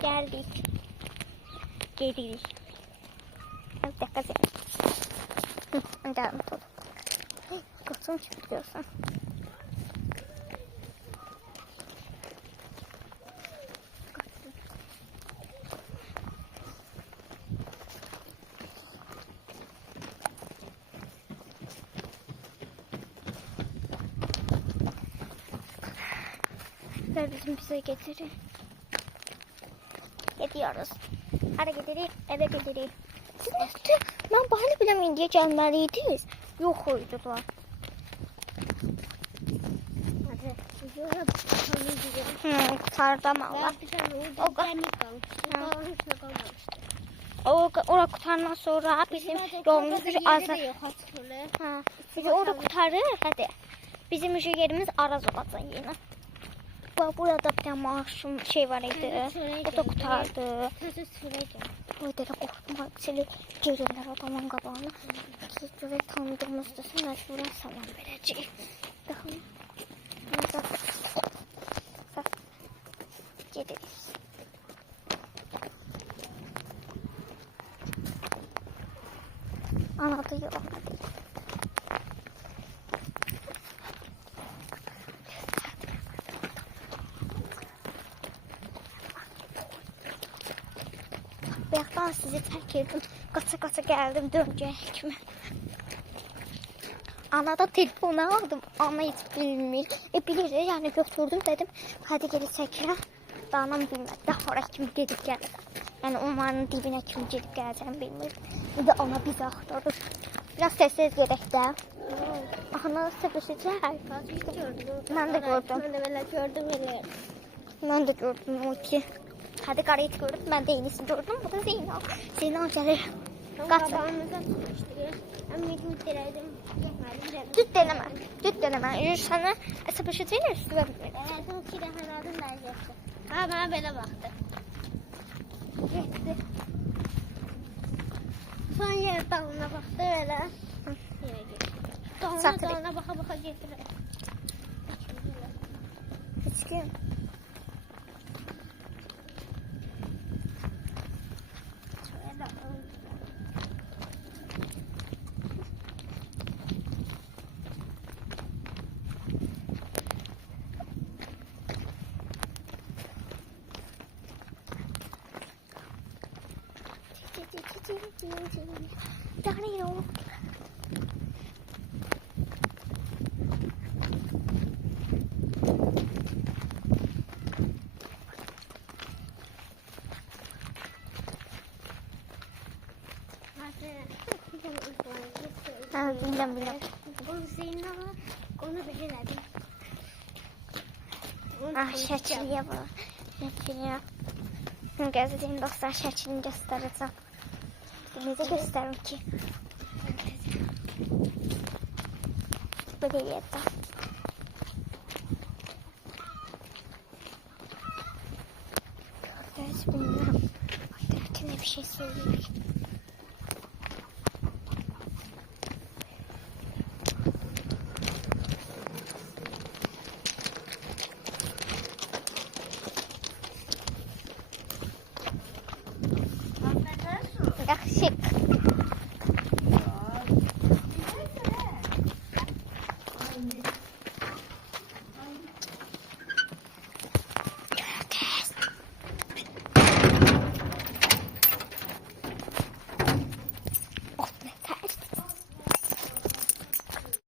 Geldik. Gelirik. Bir dakika sen. Geldim. Kutum çıkıyorsun. Ver bizim bize getirin. Gidiyoruz. Hadi gidelim, eve gidelim. Siz ben bahane bilemeyin diye gelmeliydiniz. Yok uydular. Hadi. Kurtardım Allah. Orada kurtardan sonra bizim yolumuz azar. Bizi orada kurtarır hadi. Bizim şu yerimiz Araz olacak yine. Burada bir tane maaşım şey var idi. O da kurtardı. Burada da korktum. Seni görürler adamın qabağına. Görür tanıdığımızda məcburen salam verəcək. Baxın. Gediriz. Anadı yox. Bayaqdan sizi tərk etdim. Qaça-qaça gəldim döngəyə kimi. Anada telefonu aldım. Ana heç bilmir. Bilir, yəni götürdüm dedim. Hadi geri çəkirəm. Danam bilmədi. Daha ora kimi gedib gəlirəm. Yəni onların dibinə kimi gedib gələcəm bilmir. Bir də ana bizi axtarır. Biraz səssiz gedək də. Ana səbişəcək. Mən də gördüm. Mən də gördüm o ki. Hadi qarayı gördüm. Ben de yenisini gördüm. Bu da Zeynep. Zeynep gelir. Qabağımıza tutmuşdur. Düt deneme. Düt deneme. Yürüsene. Sapışı değil mi? Üstüme bilmedi. Evet, o ki de hanadım benzetti. Ha, bana böyle baktı. Gitti. Son yer dalına baktı öyle. Dalına baka getirir. Hiç kim? Danilo. Bilmem. Bu Zeynep'e onu belirledim. Şəkiliyə bax. Şəkiliyə. Gözləyim dostlar, şəklini göstərəcəm. Necə göstərim ki? Böyle yerdə. Gördünüz bilmem. Alternatifine bir şey söyleyeyim. Yakışık.